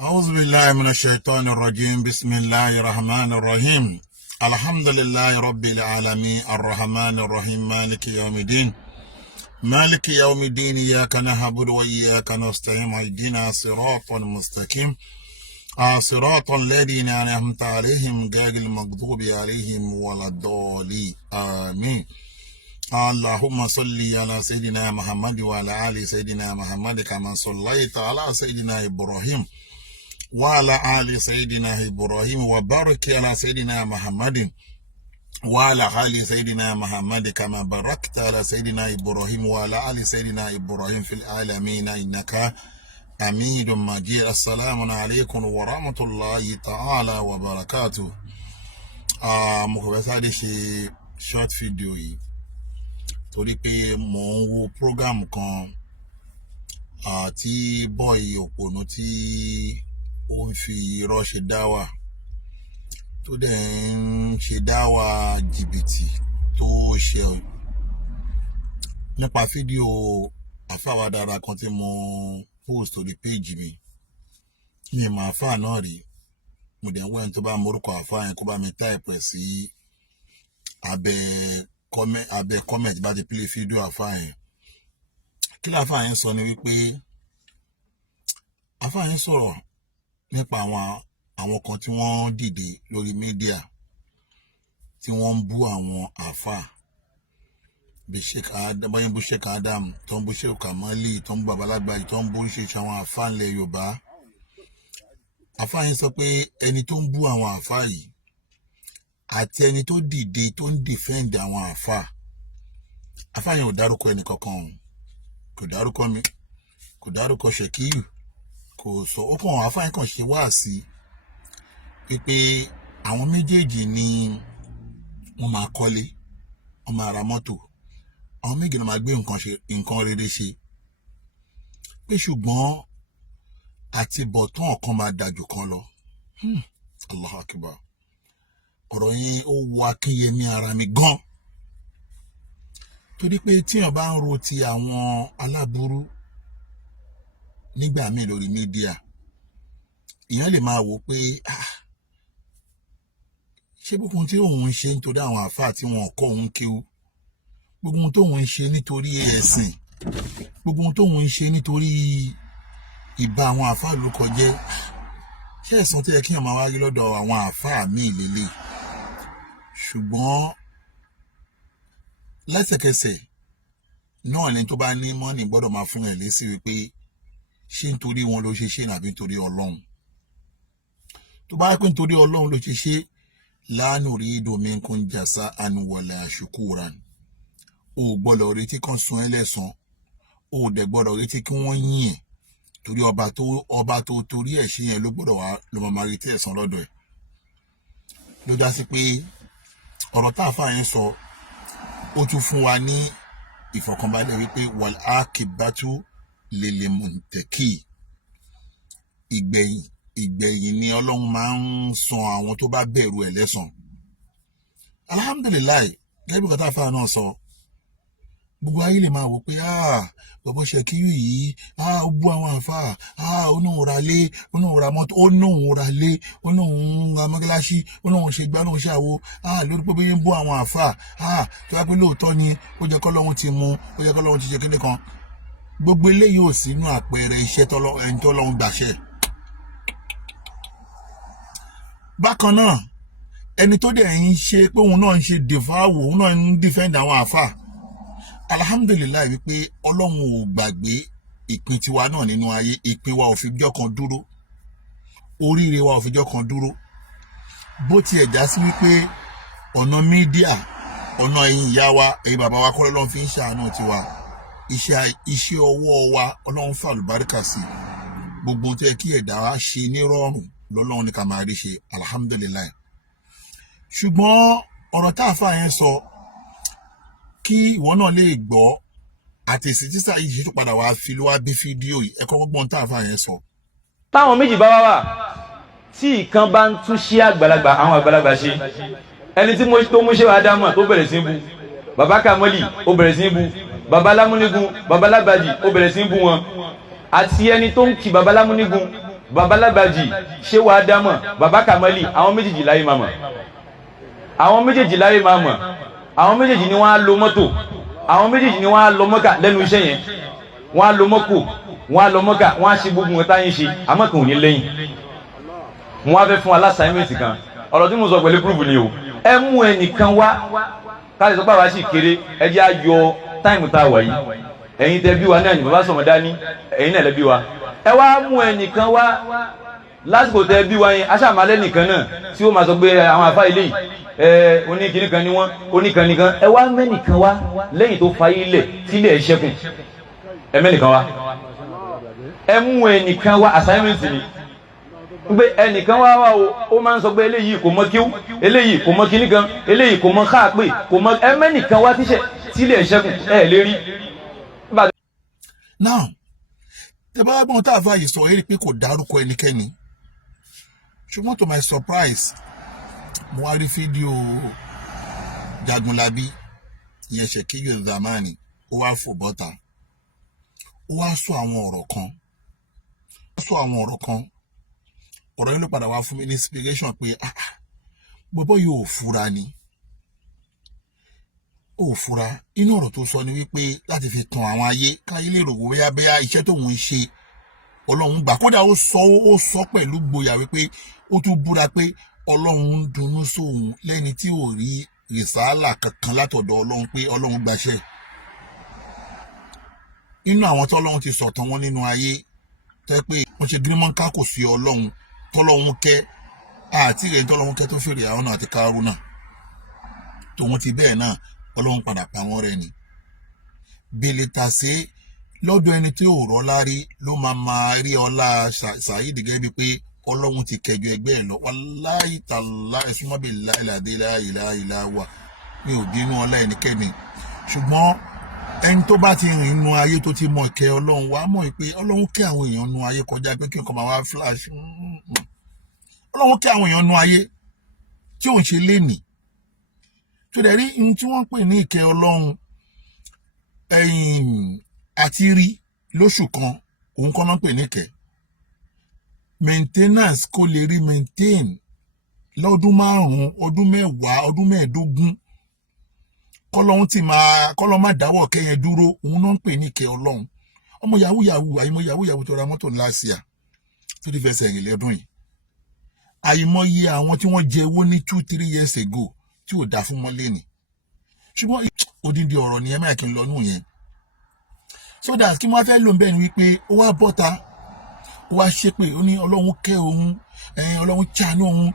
أعوذ بالله من الشيطان الرجيم. بسم الله الرحمن الرحيم. الحمد لله رب العالمين الرحمن الرحيم مالك يوم الدين إياك نعبد وإياك نستعين اهدنا صراطا مستقيم صراط الذين أنعمت عليهم غير المغضوب عليهم ولا الضالين آمين. اللهم صل على سيدنا محمد وعلى آل سيدنا محمد كما صليت على سيدنا إبراهيم وعلى آل سيدنا إبراهيم وبارك على سيدنا محمد وعلى آل سيدنا محمد كما باركت على سيدنا إبراهيم وعلى آل سيدنا إبراهيم في العالمين إنك حميد مجيد. السلام عليكم ورحمة الله تعالى وبركاته. mo kò fẹ́ sáré ṣe short video yìí torí pé mo ń wo program kan tí bọ́ọ̀yì òpònú tí ó ń fi irọ́ ṣe dáwà tó dẹ̀ ń ṣe dáwà jìbìtì tó ṣe nípa fídíò àfáwàdára kan tí mo post orí page mi ní ìmọ̀ àfáà náà rí. mo dẹ̀ ń wẹ́n tó bá morúkọ àfáà yẹn kó bá mi type ẹ̀ sí abẹ́ comment bá ti play fídíò àfáà yẹn. kí láfáà yẹn sọ ni wípé àfáà yẹn sọ̀rọ̀ nípa àwọn kan tí wọ́n dìde lórí mídíà tí wọ́n ń bú àwọn àfáà bí Sheikh Adam tó ń bú Sheikh Kamali tó ń bú Babalagbaji tó ń bú oríṣiríṣi àwọn àfáà ńlẹ̀ Yorùbá. àfáà yẹn sọ pé ẹni tó ń bú àwọn àfáà yìí àti ẹni tó dìde tó ń defend àwọn àfáà yẹn ò dárúkọ ẹnì kankan, kò dárúkọ mi, kò dárúkọ Shekiyu, kò sọ. ó kàn àfáà yẹn kàn ṣe wáàsí pé àwọn méjèèjì ni wọ́n máa kọ́lé, wọ́n máa ra mọ́tò, àwọn méjì ni wọ́n máa gbé nǹkan rere ṣe, pé ṣùgbọ́n àti bọ̀tán ọ̀kan máa dájú kan lọ. Allahu Akbar. ọ̀rọ̀ yẹn ó wọ Akínyẹmí ara mi gan, torí pé tíyàn bá ń ro ti àwọn aláburú nígbà míì lórí mídíà, èèyàn lè máa wò pé ṣé gbogbo ohun tí òun ń ṣe nítorí àwọn àfáà tí wọn kọ́ òun kéwú, gbogbo ohun tóun ń ṣe nítorí ẹ̀sìn, gbogbo ohun tóun ń ṣe nítorí ìbá àwọn àfáà lórúkọ jẹ́, ṣé ẹ̀san tó yẹ kíyàn máa wáyé lọ́dọ̀ àwọn àfáà míì lélẹ̀. ṣùgbọ́n lẹ́sẹ̀kẹsẹ̀ náà lẹ́ni tó bá ní mọ́nì gbọ́dọ̀ máa fún ẹ̀ lésì wípé ṣé nítorí wọn ló ṣe ṣe nàbí nítorí Ọlọ́run. tó bá yẹ pé nítorí Ọlọ́run ló ṣe ṣe, la nuridu minkum jasa'an wala shukuran. o gbọ́dọ̀ retí kan sun ẹ́ lẹ́san, o dẹ̀ gbọ́dọ̀ retí kí wọ́n yìn ẹ́ torí ọba tó torí ẹ̀ ṣe yẹn ló gbọ́dọ̀ wá ló máa retí ẹ̀san lọ́dọ̀ ẹ̀. ló dá sí pé ọ̀rọ̀ tá àfáà yẹn sọ ó tún fún wa ní ìfọ̀kànbalẹ̀ wípé wal akibatu lil muttaqi. ìgbẹ̀yìn ni Ọlọ́run máa ń san àwọn tó bá bẹ̀rù ẹ̀ lẹ́san. alhamdulilayi gẹ́gẹ́ bí kọ́tà àfáà náà sọ, gbogbo ayé lè máa wò pé bàbá Shekiyu yìí ó bú àwọn àfáà, ó náà ra lé, ó náà ra mọ́tò, ó náà ra lé, ó náà ra mọ́gíláṣí, ó náà ṣe gbá, náà ṣe àwo lórí pé bóyá ń bú àwọn àfáà tó wá pé lóòótọ́ ni ó jẹ́ kọ́ lọ́hún ti mú, ó jẹ́ kọ́ lọ́hún ti ṣe kíní kan. gbogbo eléyìí ò sínú àpẹẹrẹ iṣẹ́ ẹni tó lọ́hún gbàṣẹ́. bákan náà ẹni tó dẹ̀ ń ṣe pé òun náà ń ṣe dèfáwò, òun náà ń defend àwọn àfáà, alhamdulilayi wípé Ọlọ́run ò gbàgbé ìpín tiwa náà nínú ayé. ìpín wa ò fi jọ́ kan dúró, oríire wa ò fi jọ́ kan dúró. bó tiẹ̀ já sí wípé ọ̀nà mídíà, ọ̀nà ẹ̀yin ìyá wa, ẹ̀yin bàbá wa kọ́ lọ́lọ́run fi ń ṣàánú tiwa. iṣẹ́ ọwọ́ wa Ọlọ́run fà lùbáríkà sí. gbogbo tẹ́ kí ẹ̀dá wa ṣe nírọ̀rùn lọ́lọ́run ní ká máa rí ṣe, alhamdulilayi. ṣùgbọ́n ọ̀rọ̀ tá àfáà yẹn sọ, kí ìwọ náà lè gbọ́ àtẹ̀sí tí Saidi Shitu padà wá fi ló wá bí fídíò yìí, ẹ̀kọ́ gbọ́n tá àfáà yẹn sọ. táwọn méjì bá wà tí ìkan bá ń tún ṣe àgbàlagbà, àwọn àgbàlagbà ṣe, ẹni tí tó mú ṣe wá dámọ̀ tó bẹ̀rẹ̀ sí bú bàbá Kamali, ó bẹ̀rẹ̀ sí bú Babalámúnigun, Babalágbàjì, ó bẹ̀rẹ̀ sí bú wọn, àti ẹni tó ń kí Babalámúnigun baba Lágbàjì Shehu Adamu baba Kamali àwọn méjèèjì láyé máa mọ̀ àwọn méjèèjì láyé máa mọ̀ àwọn méjèèjì ni wọ́n á lo mọ́tò àwọn méjèèjì ni wọ́n á lọ Mọ́kà lẹ́nu iṣẹ́ yẹn wọ́n á lo mọ́kò wọ́n á lọ Mọ́kà wọ́n á ṣe gbogbo nǹkan táyé ṣe àmọ́ kò ní lẹ́yìn wọ́n á fẹ́ fún aláṣàmẹ́ǹtì kan ọ̀rọ̀ tí mo sọ pẹ̀lú proof ni o ẹ mú ẹnìkan wá káàdì sọ pé àwa sì kéré ẹ jẹ́ á yọ táìmù tá a wà yìí ẹ̀yin tẹ́ bí wa náà ní bàbá sọ̀mọ́dá ní ẹ̀yin náà lẹ́ bí wa ẹ wá mú ẹnìkan wá lásìkò tẹ́ bí wa yẹn aṣàmàlẹ́ nìkan náà tí ó máa sọ pé àwọn àfa ilé yìí oníkìní kan ni wọ́n oníkan nìkan ẹ wá mẹ́nìkan wá lẹ́yìn tó fayé lẹ̀ sílẹ̀ ẹ̀ ṣẹ́kùn ẹ mẹ́nìkan wá ẹ mú ẹnìkan wá assignment ni pé ẹnìkan wá wá o ó máa ń sọ pé eléyìí kò mọ kíw eléyìí kò mọ kíní kan eléyìí kò mọ káàpè kò mọ ẹ mẹ́nìkan wá tíṣẹ̀ sílẹ̀ ẹ̀ ṣẹ́kùn ẹ lè rí. now tẹ bá gbọ́n tá a fà yìí sọ ẹ́ rí i pé kò dárúkọ ẹnikẹ́ni ṣùgbọ́n to my surprise mo wá rí fídíò Jagunlabi ìyẹn Shekiyu Zamani ó wá fò bọ́ta ó wá sọ àwọn ọ̀rọ̀ kan ọ̀rọ̀ yẹn ló padà wá fún mi ní inspiration pé bọ́bọ́ yìí ò fura ni ò fura inú ọ̀rọ̀ tó sọ ni wípé láti fi tan àwọn ayé káyé lè rò wò bẹ́yà iṣẹ́ tóun ń ṣe Ọlọ́run gbà kódà ó sọ pẹ̀lú gboyà wípé ó tún búra pé Ọlọ́run ń dunnú sóun lẹ́ni tí ò rí rìsáàlà kankan látọ̀dọ̀ Ọlọ́run pé Ọlọ́run gbàṣẹ́ inú àwọn tọ́lọ́run ti sọ̀tàn wọn nínú ayé tẹ́ pé wọ́n ṣe gírímọ́ńká kò sí Ọlọ́run tọ́lọ́run kẹ́ àti ìrẹ̀ tọ́lọ́run kẹ́ tó fèrè àwọn náà àti Kárúnà tòun ti bẹ́ẹ̀ náà Ọlọ́run padà pa wọ́n rẹ́ ni bèlè tàṣé lọ́dọ̀ ẹni tí ò rọ́lá rí ló máa rí ọlá Saidi gẹ́gẹ́ bíi pé Ọlọ́run ti kẹjọ ẹgbẹ́ ẹ̀ lọ wàláhì tàlá ẹ̀sùn mọ́bì láìláìláìláìlá wà mi ò bínú ọlá ẹnikẹ́ni ṣùgbọ́n ẹni tó bá ti rìn inú ayé tó ti mọ ìkẹ́ Ọlọ́run wàá mọ̀ pé Ọlọ́run kẹ́ àwọn èèyàn nú ayé kọjá pé kí nǹkan máa wá flash Ọlọ́run kẹ́ àwọn èèyàn nú ayé tí òun ṣe lénìí tó dẹ̀ rí ohun tí wọ́n ń pè ní ìkẹ́ Ọlọ́run àti rí lóṣù kan òun kọ́ náà ń pè ní ìkẹ́ maintenance kó lè rí maintain lọ́dún 5 ọdún 10 ọdún 15 kọ́lọ́n má dáwọ́ kẹ́yẹ dúró òun náà ń pè ní ìkẹ́ Ọlọ́run ọmọ yahoo àìmọ̀ tó ra mọ́tò ńlá sí à tó ti fẹsẹ̀ rìn lẹ́dún yìí àìmọye àwọn tí wọ́n jẹ owó ní 2-3 years ago tí ò dá fún mọ́lé ni ṣùgbọ́n odindi ọ̀rọ̀ ni ẹ máa kí n lọ nù yẹn so that kí wọ́n fẹ́ lò ń bẹ́ẹ̀ ni wípé ó wá bọ́ta ó wá ṣépè ó ní Ọlọ́run kẹ́ òun Ọlọ́run ṣàánú òun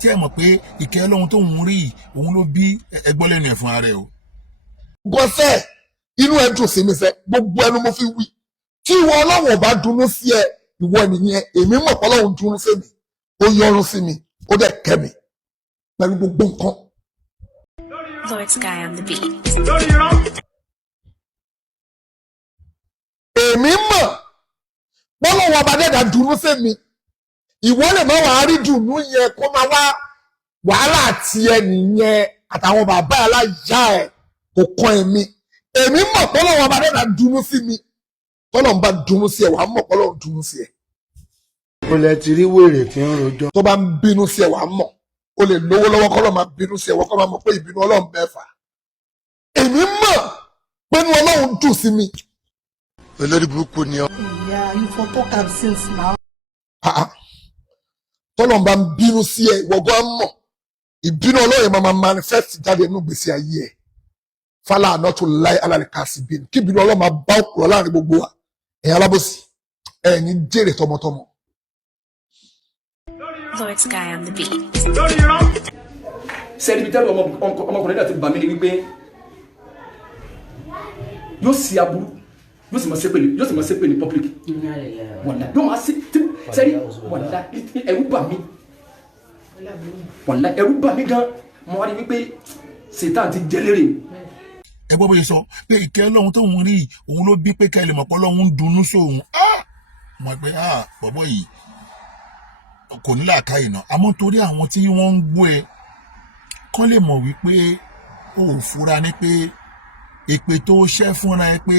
tí ẹ mọ̀ pé ìkẹ́ Ọlọ́run tó ń rí òun ló bí ẹgbọ́n lẹ́nu ẹ̀ fún ara ẹ̀ o. gọ́sẹ̀ inú ẹ̀ dùn sí mi fẹ́ gbogbo ẹnu mo fi wí tí ìwọ Ọlọ́run ọba dunnú sí ẹ ìwọ nìyẹn èmi mọ̀ pé Ọlọ́run dunnú sí mi ó yọ́nú sí mi ó dẹ̀ kẹ́ mi pẹ̀lú gbogbo nǹkan. Lord Sky on the beat. èmi mọ̀ bọ́lọ́wọ́ ọba dẹ́dà dùnnú sí mi ìwọ lè má wàá rí dùnnú yẹn kó máa wá wàhálà àti ẹnìyẹn àtàwọn bàbá aláìyá ẹ kò kan èmi mọ̀ bọ́lọ́wọ́ ọba dẹ́dà dùnnú sí mi tọ́lọ̀ ń bá dùnnú sí ẹ wàá mọ̀ bọ́lọ́wọ́ dùnnú sí ẹ. o lè ti rí wèrè tí ń rojọ́. tó bá ń bínú sí ẹ wàá mọ̀ o lè lówó lọ́wọ́ kọ́lọ́ máa bínú sí ẹ wọ́n kọ́ máa mọ̀ pé ìbínú Ọlọ́run bẹ́ẹ̀ fà èmi mọ̀ pé inú Ọlọ́run dùn sí mi. olórí burúkú ni ọ. ìyá ifo tó kà since now. tọ́lọ̀ bá ń bínú sí ẹ ìwọ̀gbọ́n mọ̀ ìbínú Ọlọ́run máa manifest jáde nínú gbèsè ayé ẹ fálà àná tó láì alálẹ̀ kàásì bínú kí ìbínú Ọlọ́run máa bá òkúrọ̀ láàrin gbogbo wa ẹ̀yin alábòsí ẹ̀ ní jèrè tọmọtọmọ. Lord Sky on the beat. sẹ́ni bí tẹ́lẹ̀ ọmọkùnrin náà ti bà mí ní wípé yóò sì aburú yóò sì máa ṣépè ní public wọ̀nà yóò máa ṣe sẹ́ni wọ̀nà ẹ̀rù bà mí wọ̀nà ẹ̀rù bà mí gan mo wá rí wípé Satan ti jẹ́ lérè. ẹ gbọ́ bóyá sọ pé ìkẹ́ Ọlọ́run tó ń rí òun ló bí pé ká lè mọ̀ pé Ọlọ́run ń dunnú sóun mọ̀ pé bọ̀bọ̀ yìí kò ní làákàyè náà àmọ́ torí àwọn tí wọ́n ń gbọ́ ẹ kọ́ lè mọ̀ wípé ó fura ní pé èpè tó ṣẹ́ fúnra ẹ pé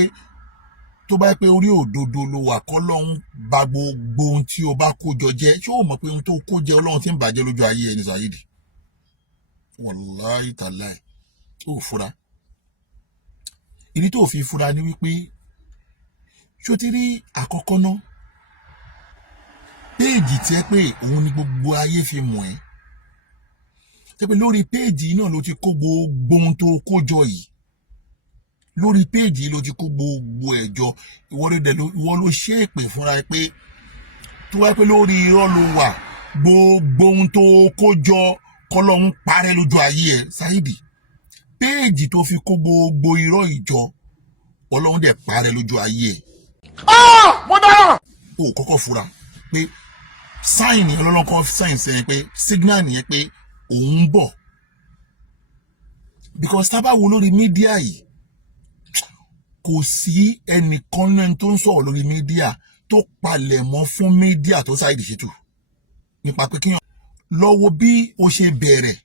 tó bá pé orí òdodo ló wà kọ́lọ́hún ba gbogbo ohun tí o bá kó jọ jẹ́ ṣé o mọ̀ pé ohun tó kó jẹ Ọlọ́run tí ń bàjẹ́ lójú ayé ẹni Saidi wàláhì tàláì ó fura ìdí tó fi fura ni wípé ṣó ti rí àkọ́kọ́ náà péèjì tí ẹ pé òun ni gbogbo ayé fi mọ̀ ẹ́ tẹ́ pé lórí péèjì náà ló ti kó gbogbo ohun tó kó jọ yìí lórí péèjì ló ti kó gbogbo ẹ̀jọ ìwọ ló ṣe é pè fúnra ẹ pé tó wá pé lórí irọ́ ló wà gbogbo ohun tó kó jọ kọ́lọ́hún parẹ́ lójú ayé ẹ Saidi péèjì tó fi kó gbogbo irọ́ ìjọ Ọlọ́hun dẹ̀ parẹ́ lójú ayé ẹ. mo dára. o kọ́kọ́ fura pé sáìn yẹn lọ́lọ́kọ́ sáìn sẹ́yìn pé signal nìyẹn pé òun ń bọ̀ because tá a bá wo lórí mídíà yìí kò sí ẹnìkan náà tó ń sọ̀rọ̀ lórí mídíà tó palẹ̀ mọ́ fún mídíà tó Saidi Shitu nípa pé kíyàn lọ́wọ́ bí o ṣe bẹ̀rẹ̀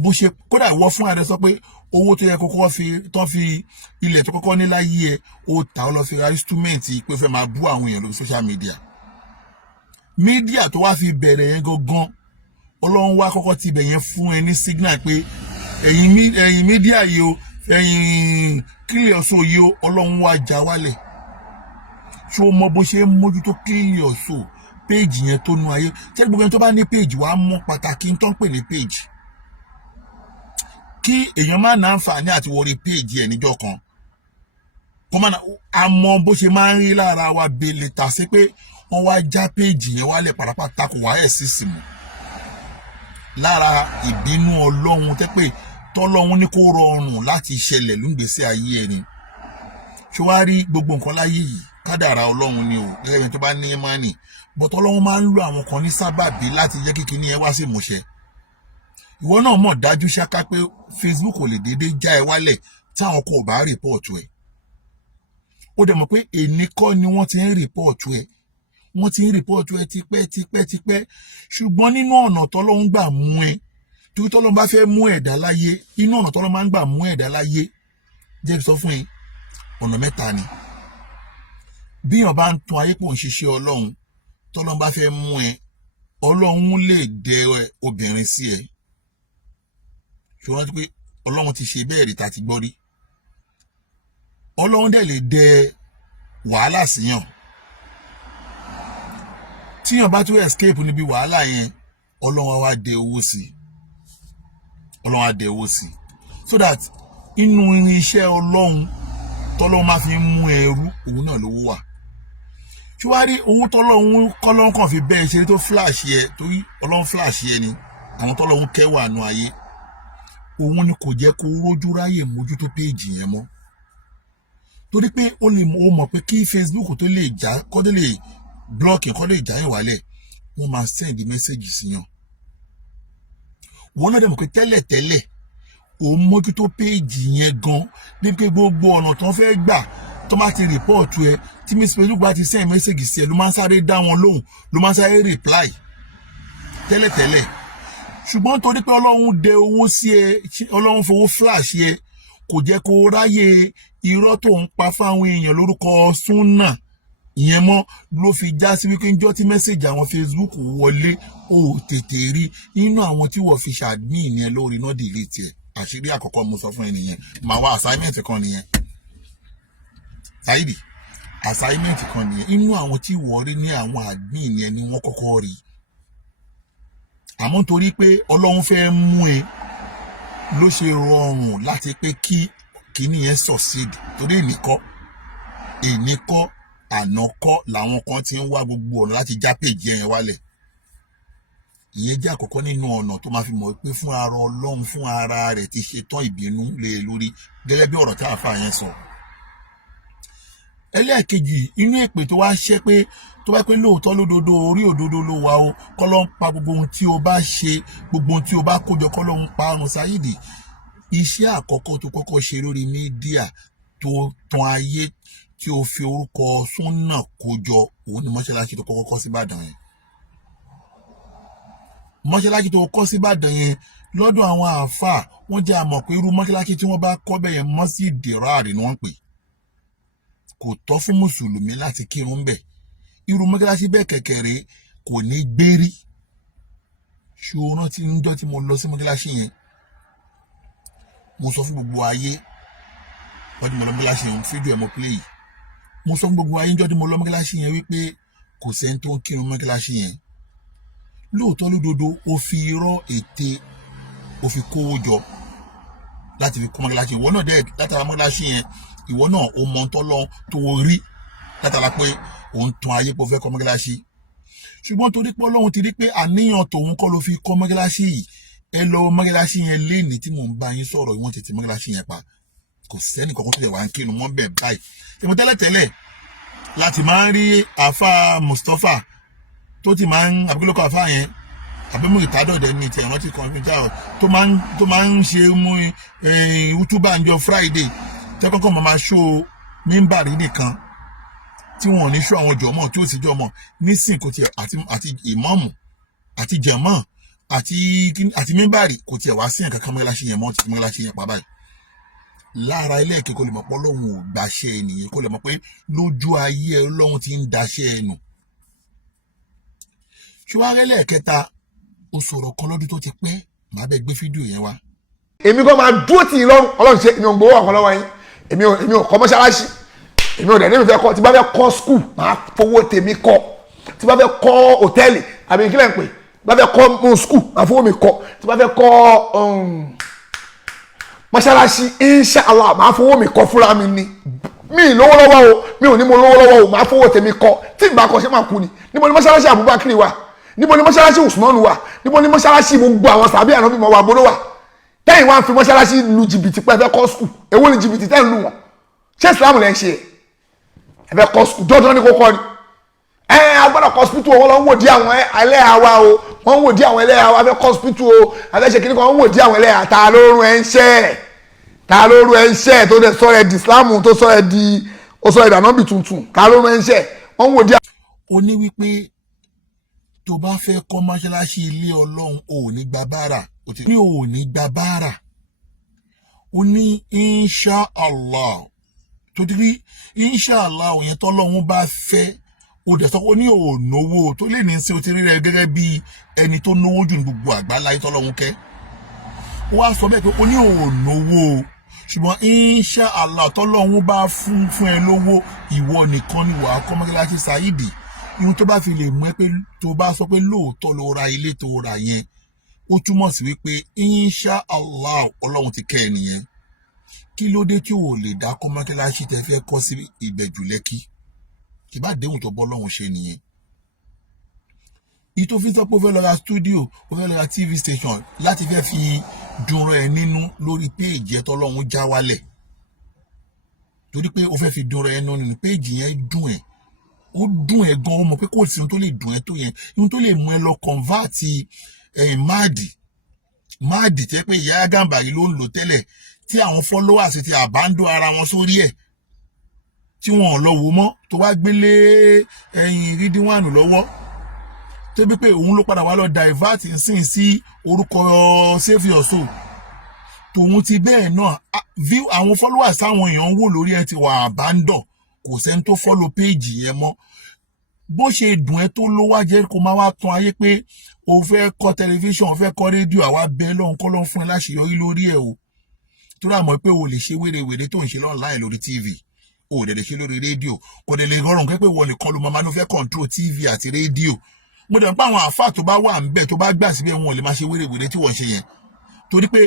bó ṣe kódà ìwọ fún ààrẹ sọ pé owó tó yẹ kọ́kọ́ fi ilẹ̀ tó kọ́kọ́ ní láyé ẹ ó ta ọ lọ fi ra instrument pé fẹ́ máa bú àwọn èèyàn lórí social media mídíà tó wá fi bẹ̀rẹ̀ yẹn gangan Ọlọ́run wá kọ́kọ́ ti bẹ̀ yẹn fún ẹ ní signal pé ẹ̀yin mídíà yìí o ẹ̀yin kílẹ̀ ọ̀ṣọ́ yìí o Ọlọ́run wá já wálẹ̀ ṣé o mọ bó ṣe ń mójútó kílẹ̀ ọ̀ṣọ́ péèjì yẹn tó nu ayé tí gbogbo ẹni tó bá ní péèjì wàá mọ pàtàkì ń tán pè ní péèjì kí èèyàn má ná àǹfààní àti wọrí péèjì ẹ̀ níjọ́ kan kó má ná àmọ́ bó ṣe máa ń rí lára wa bèlè tà sí pé wọ́n wá já péèjì yẹn wálẹ̀ pàràpàtà kò wá ẹ̀ sí sí mọ́ lára ìbínú Ọlọ́run tẹ́ pé tọ́lọ́run ní kó rọrùn láti ṣẹlẹ̀ lóńgbèsè ayé ẹni ṣé wàá rí gbogbo nǹkan láyé yìí kádàrá Ọlọ́run ni o gẹ́gẹ́ bí tó bá ní ìmánì bọ́tọ́ Ọlọ́run máa ń lo àwọn kan ní sábàbí láti jẹ́ kí kíní ẹ wá sí ìmúṣẹ ìwọ náà mọ̀ dájú ṣáká pé Facebook ò lè déédéé já ẹ wálẹ̀ táwọn kò bá rìpọ́ọ̀tù ẹ ó dẹ̀ mọ̀ pé èní kọ́ ni wọ́n ti ń rìpọ́ọ̀tù ẹ wọ́n ti ń rìpọ́ọ̀tù ẹ tipẹ́ ṣùgbọ́n nínú ọ̀nà tọ́lọ́run gbà mú ẹ torí tọ́lọ́run bá fẹ́ mú ẹ̀dá láyé inú ọ̀nà tọ́lọ́run máa ń gbà mú ẹ̀dá láyé jẹ́ sọ fún ẹ ọ̀nà mẹ́ta ni bí èèyàn bá ń tún ayé pò ń ṣiṣẹ́ Ọlọ́run tọ́lọ́run bá fẹ́ mú ẹ Ọlọ́run lè dẹ obìnrin sí ẹ ṣùgbọ́n pé Ọlọ́run ti ṣe bẹ́ẹ̀ rí ta ti gbọ́ rí Ọlọ́run dẹ̀ lè dẹ wàhálà síyàn tíyàn bá tún escape níbi wàhálà yẹn Ọlọ́run á dẹ owó sí Ọlọ́run á dẹ owó sí so that inú irinṣẹ́ Ọlọ́run tọ́lọ́run máa fi mú ẹrú òun náà lówó wà ṣùwárí owó kọ́lọ́run kàn fi bẹ́ẹ̀ ṣe tó flash yẹ torí Ọlọ́run flash yẹ ni àwọn tọ́lọ́run kẹwàá nù ayé òun ni kò jẹ́ kó rójú ráyè mójútó péèjì yẹn mọ́ torí pé o mọ̀ pé kí Facebook tó lè já kó tó lè blọ́ọ̀kì kó lè já yẹn wálẹ̀ wọ́n máa send message sí yàn wọ́n náà dẹ̀ mọ̀ pé tẹ́lẹ̀ òun mójútó péèjì yẹn gan ní pé gbogbo ọ̀nà tó fẹ́ gbà tó máa ti rìpọ́ọ̀tù ẹ tí Miss Facebook bá ti send message sí ẹ ló máa ń sáré dá wọn lóhùn ló máa ń sáré reply tẹ́lẹ̀ ṣùgbọ́n torí pé Ọlọ́run dẹ owó sí ẹ Ọlọ́run fowó flash ẹ kò jẹ́ kó ráyè irọ́ tó ń pa fáwọn èèyàn lórúkọ súnà ìyẹn mọ́ ló fi já sí wípé njọ́ tí mẹ́sẹ̀gì àwọn Facebook wọlé ó tètè rí inú àwọn tí wọ́n fi ṣàdmín yẹn lórí náà delete ẹ̀ àṣírí àkọ́kọ́ mo sọ fún ẹ nìyẹn màá wá assignment kan nìyẹn Saidi assignment kan nìyẹn inú àwọn tí wọ́n rí ní àwọn admin yẹn ni wọ́n kọ́kọ́ rí àmọ́ torí pé Ọlọ́run fẹ́ mú ẹ ló ṣe rọrùn láti pé kí kíní yẹn succeed torí ènìkọ́ ànákọ́ làwọn kan ti ń wá gbogbo ọ̀nà láti já péjì yẹn wálẹ̀ ìyẹn jẹ́ àkọ́kọ́ nínú ọ̀nà tó máa fi mọ̀ pé fún ara Ọlọ́run fún ara rẹ̀ ti ṣetán ìbínú lé lórí gẹ́gẹ́ bí ọ̀rọ̀ tí àáfàá yẹn sọ ẹlẹ́ẹ̀kejì inú èpè tó wá ṣẹ́ pé tó bá pé lóòótọ́ lódodo orí òdodo ló wà ó kọ́lọ́n pa gbogbo ohun tí o bá ṣe gbogbo ohun tí o bá kójọ kọ́lọ́n pa àrùn Saidi iṣẹ́ àkọ́kọ́ tó kọ́kọ́ ṣe lórí mídíà tó tan ayé tí o fi orúkọ súnà kójọ òun ni mọ́ṣáláṣí tó kọ́kọ́ kọ́ sí Ìbàdàn yẹn mọ́ṣáláṣí tó kọ́ sí Ìbàdàn yẹn lọ́dọ̀ àwọn àáfàá wọ́n jẹ́ àmọ̀ pé irú mọ́ṣáláṣí tí wọ́n bá kọ́ bẹ́ẹ̀ yẹn mọ́sídìí ráàrí ni wọ́n pè kò tọ́ fún mùsùlùmí láti kírun bẹ̀ irú mọ́kálásí bẹ́ẹ̀ kẹ̀kẹ̀rẹ́ kò ní gbérí ṣùgbọ́n tí ń jọ́ tí mo lọ sí mọ́kálásí yẹn mo sọ fún gbogbo ayé wọ́n ti mo lọ mọ́kálásí yẹn fídíò ẹ̀ mo play yìí mo sọ fún gbogbo ayé ń jọ́ tí mo lọ mọ́kálásí yẹn wípé kò sẹ́ni tó ń kírun mọ́kálásí yẹn lóòótọ́ lódodo ó fi irọ́ ète ó fi kówó jọ láti fi kọ́ mọ́kálásí ìwọ náà dẹ́ látara mọ́kálásí yẹn ìwọ náà ó mọ tọ́lọ́ tó rí látara pé òun tún ayé pọ̀ fẹ́ kọ́ mọ́kálásí ṣùgbọ́n torí pé Ọlọ́run ti rí pé àníyàn tòun kọ́ ló fi kọ́ mọ́kálásí yìí ẹ lọ mọ́kálásí yẹn léèní tí mò ń bá yín sọ̀rọ̀ ìwọ̀n tètè mọ́kálásí yẹn pa kò sẹ́ni kankan tó lè wá ń kírun mọ́ bẹ́ẹ̀ báyìí èmi tẹ́lẹ̀tẹ́lẹ̀ láti máa ń rí àfa Mustapha tó ti máa ń àbíkúlókọ àfa yẹn àbẹ́mú ìtádọ̀dẹ̀ ní ti ẹ̀rántí kọ̀ǹpútà tó máa ń ṣe mú útúbà ńjọ́ Friday tẹ́ kọ́kọ́ máa ṣó mímbàrí nìkan tí wọn ò ní ṣó àwọn jọmọ tí ó sì jọmọ nísìn kò tiẹ̀ àti ìmáàmù àti jẹmọ àti mímbàrí kò tiẹ̀ wá sí nǹkan kan mọ́kálásí yẹn mọ́ ti mọ́kálásí yẹn pa báyìí lára ilé ẹ̀kẹ́ kò lè mọ̀ pé Ọlọ́run ò gbàṣẹ ènìyàn kò lè mọ̀ pé lójú ayé Ọlọ́run ti ń daṣẹ́ ẹnu ṣùgbọ́n ẹlẹ́ẹ̀kẹta ó sọ̀rọ̀ kan lọ́dún tó ti pẹ́ màá bẹ gbé fídíò yẹn wá. èmi kò máa dúró tì í lọ́rùn Ọlọ́run ṣe èmi ò gbowó ọ̀kan lọ́wọ́ yín èmi ò kọ́ mọ́ṣáláṣí èmi ò dẹ̀ ní ìfẹ́ kọ́ tí bá fẹ́ kọ́ skul máa fowó tèmi kọ́ tí bá fẹ́ kọ́ hòtẹ́ẹ̀lì àbí kílẹ̀ ń pè bá fẹ́ kọ́ skul máa fowó mi kọ́ tí bá fẹ́ kọ́ mọ́ṣáláṣí inshallah máa fowó mi kọ́ fúnra mi ni mi lówó lọ́wọ́ o mi ò ní mo lówó lọ́wọ́ o máa fowó tèmi kọ́ tí ìgbà kan ṣe máa kú ni níbo ni mọ́ṣáláṣí Abubakar wà níbo ni mọ́ṣáláṣí Usman wà níbo ni mọ́ṣáláṣí gbogbo àwọn sàbí ànábì mọ́ wà bolo wà tẹ́yìn wá ń fi mọ́ṣáláṣí lu jìbìtì pé ẹ fẹ́ kọ́ skul èwo ni jìbìtì tẹ́yìn lu wọn ṣé Islam lẹ́ ń ṣe ẹ fẹ́ kọ́ skul dandan ni kò kọ́ ni agbọ́dọ̀ kọ́ hospital wọn lọ ń wò di àwọn ẹlẹ́yà wa o wọ́n ń wò di àwọn ẹlẹ́yà wa fẹ́ kọ́ hospital o àfẹ́ṣe kìnnìkan wọ́n ń wò di àwọn ẹlẹ́yà ta lórun ẹ̀ ń ṣẹ́ tó dẹ̀ sọ̀rọ̀ ẹ̀ di Islam tó sọ̀rọ̀ ẹ̀ di ó sọ̀rọ̀ ẹ̀ ànábì tuntun ta lórun ẹ̀ ń ṣẹ́ wọ́n ń wò di. ó ní wípé tó bá fẹ́ kọ́ mọ́ṣáláṣí ilé Ọlọ́run ò ní gba báárà ní ò ní gba báárà ó ní inshallah tó ti rí inshallah òyìn tọ́lọ́run bá fẹ́ ó dẹ̀ sọ pé ó ní ò náwó tó lè ní sí o ti rí rẹ gẹ́gẹ́ bí ẹni tó náwó jù ní gbogbo àgbáláyé tọ́lọ́run kẹ́ ó wá sọ bẹ́ẹ̀ pé ó ní ò náwó ṣùgbọ́n inshallah tọ́lọ́run bá fún ẹ lówó ìwọ nìkan ni wàá kọ́ mọ́ṣáláṣí Saidi ihun tó bá fi lè mú ẹ pé tó bá sọ pé lóòótọ́ ló ra ilé tó ra yẹn ó túmọ̀ sí wípé inshallah Ọlọ́run ti kẹ́ ẹ nìyẹn kí ló dé tí ò lè dá kọ́ mọ́ṣáláṣí tẹ fẹ́ kọ́ sí Ìbẹ̀jú Lẹ́kì kì bá déhùn tó bọ́ lọ́hùn ṣe nìyẹn ìtò fi sọ pé ó fẹ́ lọ ra studio ó fẹ́ lọ ra TV station láti fẹ́ fi dùnrọ̀ ẹ nínú lórí péèjì ẹ tọ́lọ́run já wálẹ̀ torí pé ó fẹ́ fi dùnrọ̀ ẹ nínú péèjì yẹn dùn ẹ̀ ó dùn ẹ̀ gan ọmọ pé kò sí ohun tó lè dùn ẹ tó yẹn ohun tó lè mú ẹ lọ convert máàdì tẹ́ pé ìyá Gàmbàrí ló ń lò tẹ́lẹ̀ tí àwọn followers ti àbándó ara wọn sórí ẹ̀ tí wọn ò lọ wò mọ́ tó wá gbélé Rídíwánù lọ́wọ́ tó bí pé òun ló padà wá lọ divert nsìn sí orúkọ Save Your Soul tòun ti bẹ́ẹ̀ náà view àwọn followers táwọn èèyàn ń wò lórí ẹ̀ ti wà àbándọ̀ kò sẹ́ni tó follow page yẹn mọ́ bó ṣe dùn ẹ́ tó ló wá jẹ́ kó máa wá tán ayé pé o fẹ́ kọ́ tẹlifíṣàn o fẹ́ kọ́ rédíò àwa bẹ́ẹ̀ lọ́hùn kọ́ lọ́hùn fún ẹ láṣeyọrí lórí ẹ̀ o tó rà mọ́ pé o lè ṣe wérewère tó ń ṣe online lórí TV o dẹ̀ lè ṣe lórí rédíò kò dẹ̀ lè rọrùn pé wọ́n nìkan ló máa ló fẹ́ control TV àti rédíò mo dẹ̀ pé àwọn àfáà tó bá wà ń bẹ̀ tó bá gbà síbẹ̀ wọn ò lè máa ṣe wérewère tí wọ́n ṣe yẹn torí pé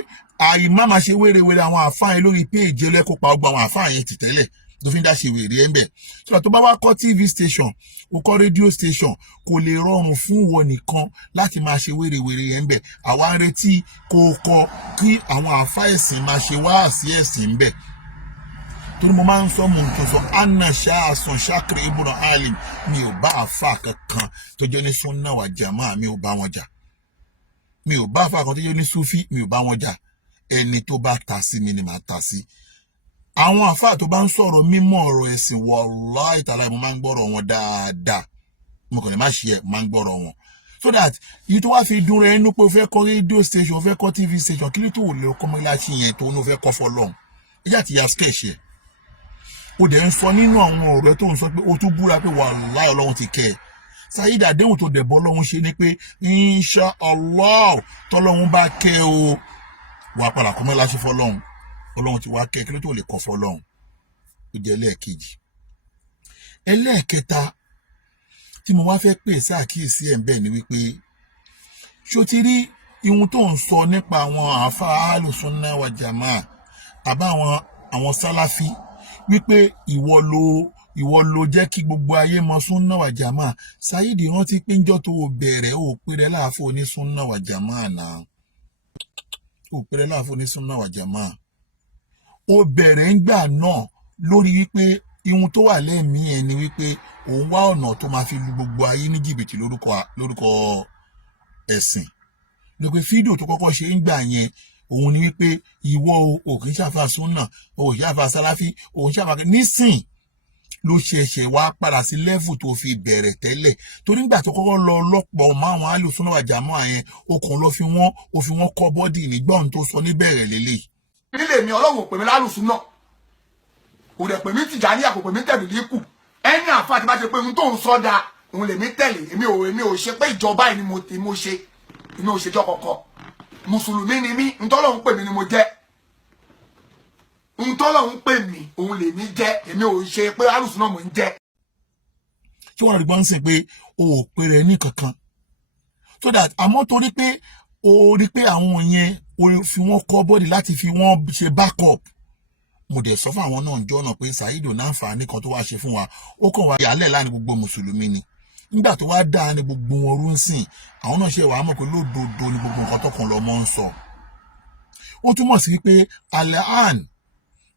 àìmá máa ṣe wérewère àwọn àfáà yẹn lórí péèjì ẹlẹ́kọ̀ọ́pá ọgbà àwọn àfáà yẹn ti tẹ́lẹ̀ tó fi ń dá ṣe wèrè ẹ̀ ń bẹ̀ so tó bá wá kọ́ TV station o kọ́ radio station kò lè rọrùn fún wọn nìkan láti máa ṣe wérewère ẹ̀ ń bẹ̀ àwa ń retí kó kọ́ kí àwọn àfáà ẹ̀sìn máa ṣe wáàsí ẹ̀sìn ń bẹ̀ torí mo máa ń sọ mò ń tó sọ anna ṣáàsùn ṣákìrì ibùdó alim mi ò bá àfáà kankan tó jẹ́ ní sunna wà jàmáà mi ò bá wọn jà mi ò bá àfáà kan tó jẹ́ ní sufi mi ò bá wọn jà ẹni tó bá ta sí mi ni màá ta sí àwọn àfáà tó bá ń sọ̀rọ̀ mímọ́ ọ̀rọ̀ ẹ̀sìn wallahi ta'ala mo máa ń gbọ́rọ̀ wọn dáadáa mo kàn lè má ṣe ẹ̀ máa ń gbọ́rọ̀ wọn so that yìí tó wá fi dùn rẹ̀ inú pé o fẹ́ kọ́ radio station o fẹ́ kọ́ TV station kí ló tó lè kọ́ mọ́ láti yẹn tó ní o fẹ́ kọ́ fọlọ́n ẹjẹ́ àti ya sketch ẹ̀ ó dẹ̀ ń sọ nínú àwọn ọ̀rọ̀ tó ń sọ pé ó tún búra pé wàláhì Ọlọ́run ti kẹ́ ẹ̀. Saidi àdéhùn tó dẹ̀bọ́ Ọlọ́run ṣe ni pé insha Allah tọ́lọ́run bá kẹ́ o wàá padà kọ́ mọ́ láṣẹ fọlọ́run. Ọlọ́run ti wá kẹ́ kí ló tó lè kọ́ fọlọ́run. Ó jẹ́ ẹlẹ́ẹ̀kejì. Ẹlẹ́ẹ̀kẹta tí mo wá fẹ́ pè sí àkíyèsí ẹ̀ ń bẹ̀ ni wípé ṣó ti rí ihun tó ń sọ nípa àwọn àáfàá alùsùnnà wà jàmáà tàbí àwọn sálàfí wípé ìwọ ló jẹ́ kí gbogbo ayé mọ súnnà wà jàmáà. Saidi rántí pé ńjọ́ tó bẹ̀rẹ̀ ó péré láàfọ̀ onísúnnà wà jàmáà náà. Ó péré láàfọ̀ onísúnnà wà jàmáà. Ó bẹ̀rẹ̀ ńgbà náà lórí wípé ihun tó wà lẹ́mìí ẹ̀ ni wípé òun wá ọ̀nà tó máa fi lu gbogbo ayé ní jìbìtì lórúkọ ẹ̀sìn. Lópin fídíò tó kọ́kọ́ ṣe ń gbà yẹn òun ni wípé ìwọ ò kì í ṣàfà súnà ò kì í ṣàfà sáláfí òun ṣàfà nísìn ló ṣẹ̀ṣẹ̀ wá padà sí lẹ́fù tó fi bẹ̀rẹ̀ tẹ́lẹ̀ torí nígbà tó kọ́kọ́ lọ lọ́pọ̀ máwọn alùsùnnà wà jàmáà yẹn ó kàn lọ fi wọ́n kọ́ bọ́dì nígbà ohun tó sọ níbẹ̀rẹ̀ lélẹ̀. nílé mi Ọlọ́run ò pè mí lálùsùnnà kò dẹ̀ pè mí Tìjàníyà kò pè mí tẹ̀bílíkù ẹni àfa àti bá ṣe pé ohun tó ń sọ da òun lèmi tẹ̀lé èmi ò ṣe pé ìjọba yìí ni mo ṣe èmi ò ṣèjọ kọ̀kọ̀ mùsùlùmí ni mí ntọ́lọ́hún pè mí ni mo jẹ́ ntọ́lọ́hún pè mí òun lèmi jẹ́ èmi ò ṣe pé alùsùnnà mò ń jẹ́. tí wọ́n rí gbọ́n sìn pé o ò pè rẹ̀ ní kankan so that àmọ́ torí pé o rí pé àwọn yẹn o fi wọ́n kọ́ bọ́dì láti fi wọ́n ṣe backup mo dẹ̀ sọ fún àwọn náà jọ́nà pé Saidi náà àǹfààní kan tó wá ṣe fún wa ó kàn wá yàálẹ̀ láàrin gbogbo mùsùlùmí ni nígbà tó wá dáa ní gbogbo wọn rú ń sìn àwọn náà ṣe wàá mọ̀ pé lódodo ni gbogbo nǹkan tọkàn lọ́mọ ń sọ. Ó túmọ̀ sí wípé alẹ́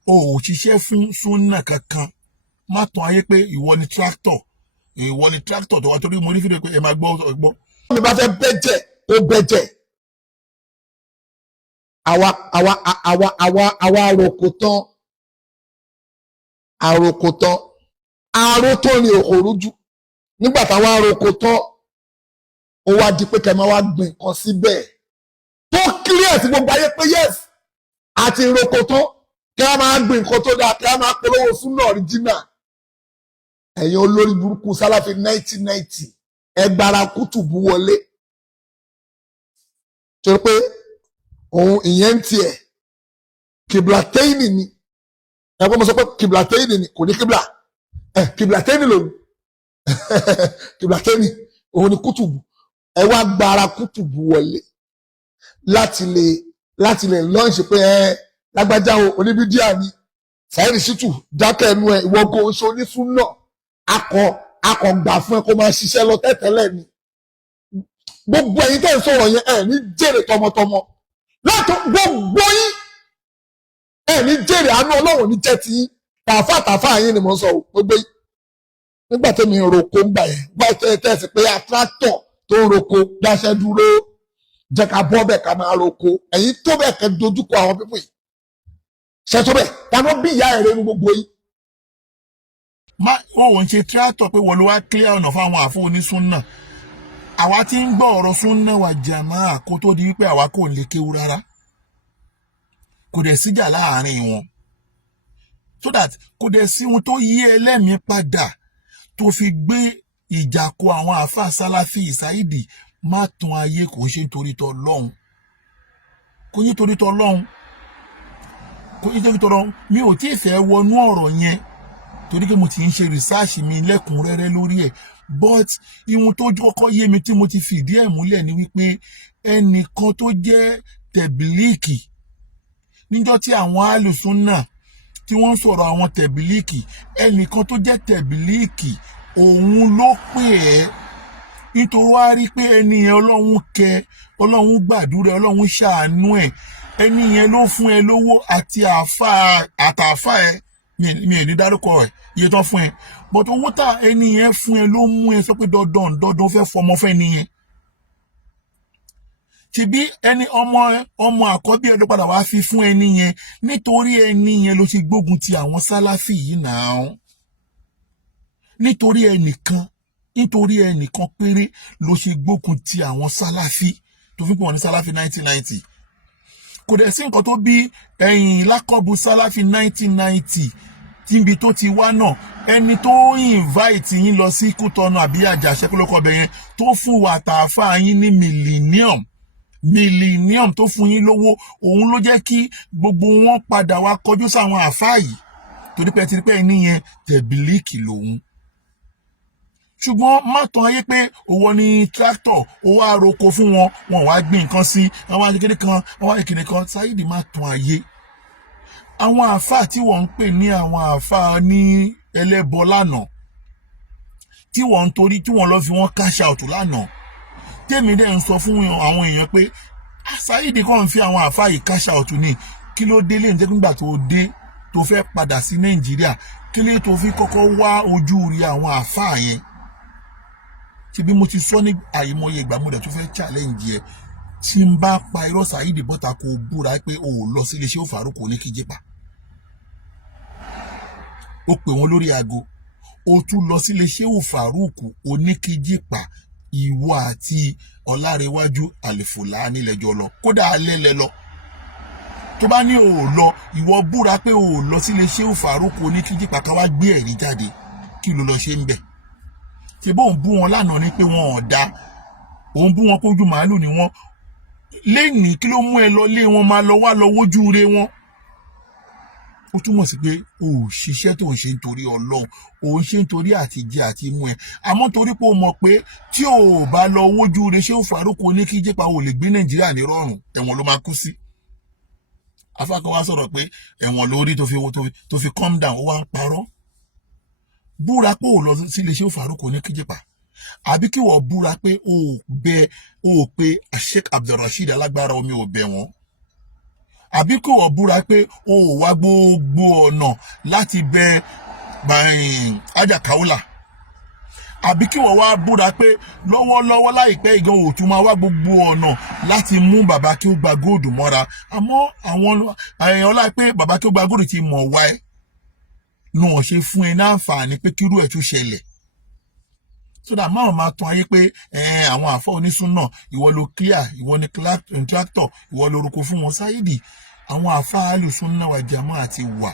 o ò ṣiṣẹ́ fún súnà kankan má tàn ayé pé ìwọ ni tractor tó wá torí mo ní fídíò pé ẹ máa gbọ́. mi bá fẹ́ bẹ́jẹ̀ ó bẹ́jẹ̀ àwa àròkò tán àrò tó ní òkòrò jù nígbà táwa àròkò tán ó wá di pé kẹ́ máa wá gbìn nǹkan síbẹ̀ tó clear sí gbogbo ayé pé yes àti ìròkò tán kí a máa gbìn nǹkan tó dáa kí a máa polówó súnà original ẹ̀yin olórí burúkú Salafi 1990 ẹgbàrá kútùbù wọlé torí pé òun ìyẹn ń tiẹ̀ kìbìlàtẹ́yìnì ni ẹgbẹ́ mo sọ pé kìbìlàtẹ́yìnì ni kò ní kìbìlà kìbìlàtẹ́yìnì lòun kìbìlàtẹ́yìnì òun ni kútùbù ẹ wá gbára kútùbù wọlé láti lè lọ́ọ̀ṣì pé lágbájá oníbídíà ni Saidi Shitu dákẹ́ ẹnu ẹ ìwọ́gò oṣù onísúnà akọ̀gbà fún ẹ kó máa ṣiṣẹ́ lọ tẹ́tẹ́lẹ̀ ni gbogbo ẹ̀yin tẹ́ ń sọ̀rọ̀ yẹn ní jèrè tọmọtọmọ látọ̀ gbogbo yín ní jèrè àánú Ọlọ́run ní jẹ́ ti tàfà yín ni mo sọ gbogbo yín nígbà tẹ́mi ń roko ń gbà yẹn gbà tẹ́sí pé attractor tó ń roko dáṣẹ́ dúró jẹ́ ká bọ́ bẹ́ẹ̀ ká máa roko ẹ̀yin tó bẹ́ẹ̀ kẹ́ dojúkọ àwọn pípọ̀ yìí ṣe tó bẹ́ẹ̀ táwọn bí ìyá ẹ̀rẹ́ ní gbogbo yín. òun ṣe tractor pé wọ́n ló wá clear ọ̀nà fáwọn àfọ onísúnnà àwa tí ń gbọ́ ọ̀rọ̀ súnnà wà jàmáà kó tó di wípé àwa kò lè kéwu rárá kò dẹ̀ síjà láàárín wọn so that kò dẹ̀ sí ohun tó yí ẹlẹ́mìí padà tó fi gbé ìjà kó àwọn àáfàá Salafi Saidi má tún ayé kò ṣe nítorí t'Ọlọ́hun kò ní torí t'Ọlọ́hun mi ò tí ì fẹ́ wọnú ọ̀rọ̀ yẹn torí pé mo ti ń ṣe research mi lẹ́kùnrẹ́rẹ́ lórí ẹ̀ but ihun tó kọ́kọ́ yé mi tí mo ti fìdí ẹ̀ múlẹ̀ ni wípé ẹnìkan tó jẹ́ tẹ̀bílíìkì níjọ́ tí àwọn alùsùnnà tí wọ́n ń sọ̀rọ̀ àwọn tẹ̀bílíìkì ẹnìkan tó jẹ́ tẹ̀bílíìkì òun ló pè ẹ́ nítorí wá rí pé ẹni yẹn Ọlọ́run kẹ́ Ọlọ́run gbàdúrà Ọlọ́run ṣàánú ẹ̀ ẹni yẹn ló fún ẹ lówó àti àtàfà ẹ mi ò ní dárúkọ ẹ iye tán fún ẹ but owó tá ẹni yẹn fún ẹ ló mú ẹ sọ pé dandan fẹ́ fọmọ fẹ́ nìyẹn ṣebí ẹni ọmọ àkọ́bí ẹ ló padà wá fi fún ẹni yẹn nítorí ẹni yẹn ló ṣe gbógun ti àwọn Salafi yìí náà nítorí ẹnìkan péré ló ṣe gbógun ti àwọn Salafi tó fi pè wọ́n ní Salafi 1990 kò dẹ̀ sí nǹkan tó bí ẹ̀yìn lákọ̀bù Salafi 1990 tíbi tó ti wá náà ẹni tó invite yín lọ sí Kútọ́nù àbí Àjàṣẹ́ kólókọ́ ọbẹ̀ yẹn tó fún wa tààfà yín ní millennium tó fún yín lówó òun ló jẹ́ kí gbogbo wọn padà wá kọjú sáwọn àfáà yìí torí pé tipẹ́ níyẹn tẹ̀bílíkì lòun. ṣùgbọ́n má tàn ayé pé òwò ni tractor owó àròkọ fún wọn wọn wá gbé nǹkan sí àwọn akékeré kan àwọn akékeré kan Saidi má tàn ayé. àwọn àfáà tí wọ́n ń pè ní àwọn àfáà ní ẹlẹ́bọ lánàá tí wọ́n ń torí tí wọ́n lọ fi wọ́n cash out lánàá tèmi dẹ̀ ń sọ fún àwọn èèyàn pé Saidi kàn ń fi àwọn àfáà yìí cash out ní kí ló dé lè ń jẹ́ nígbà tó dé tó fẹ́ padà sí Nàìjíríà kí lè tó fi kọ́kọ́ wá ojú rí àwọn àfáà yẹn tí bí mo ti sọ ní àìmọye ìgbà mo dẹ̀ tó fẹ́ challenge yẹ tí n bá pa irọ́ Saidi bọ́ta kó búra pé o ò lọ sí iléeṣẹ́ òfàrúkọ oníkíjìpá ó pè wọ́n lórí aago ó tún lọ sí iléeṣẹ́ òfàrúkọ oníkíjìpá ìwọ àti Ọlárẹ̀wájú àlèfòlá nílẹ̀jọ́ lọ kódà alẹ́ lẹ lọ tó bá ní o ò lọ ìwọ búra pé o ò lọ sí iléeṣẹ́ òfàrúkọ oníkíjìpá ká wá gbé ẹ̀rí jáde kí ló lọ ṣe ń bẹ̀ ṣe bóun bú wọn lánàá ni pé wọn ò dá òun bú wọn kójú màálù ni wọn lẹ́yìn kí ló mú ẹ lọ lé wọn máa lọ wá lọ wójú re wọn ó túmọ̀ sí pé o ò ṣiṣẹ́ tó ń ṣe nítorí Ọlọ́run o ń ṣe nítorí àtijẹ àti mú ẹ àmọ́ torí pé o mọ̀ pé tí o bá lọ wójú re ṣé ó Fàrúkù oníkíjìpá o lè gbé Nàìjíríà ní rọrùn ẹ̀wọ̀n ló máa kú sí. afákan wá sọ̀rọ̀ pé ẹ̀wọ̀n lórí tó fi calm down ó wá ń parọ́ búra pé o lọ sí ilé ṣé ó Fàrúkù oníkíjìpá àbí kí wọ́n búra pé o pe Sheikh Abdulrasheed alágbára omi ò bẹ̀ wọ́n àbí kí wọ́n búra pé o wá gbogbo ọ̀nà láti bẹ Ajákaúlà àbí kí wọ́n wá búra pé lọ́wọ́lọ́wọ́ láìpẹ́ ìgan òtún máa wá gbogbo ọ̀nà láti mú bàbá kí ó gba góòdù mọ́ra àmọ́ àwọn ọlá pé bàbá kí ó gba góòdù ti mọ̀ wá ẹ̀ ní wọ́n ṣe fún ẹ náǹfààní pé kírú ẹ̀ tún ṣẹlẹ̀ sódà máa tún ayé pé àwọn àfọ onísúnà ìwọ ló clear ìwọ ní tractor ìwọ lórúkọ fún wọn Saidi àwọn àfọ alùsúnà wà jàmọ́ àti wà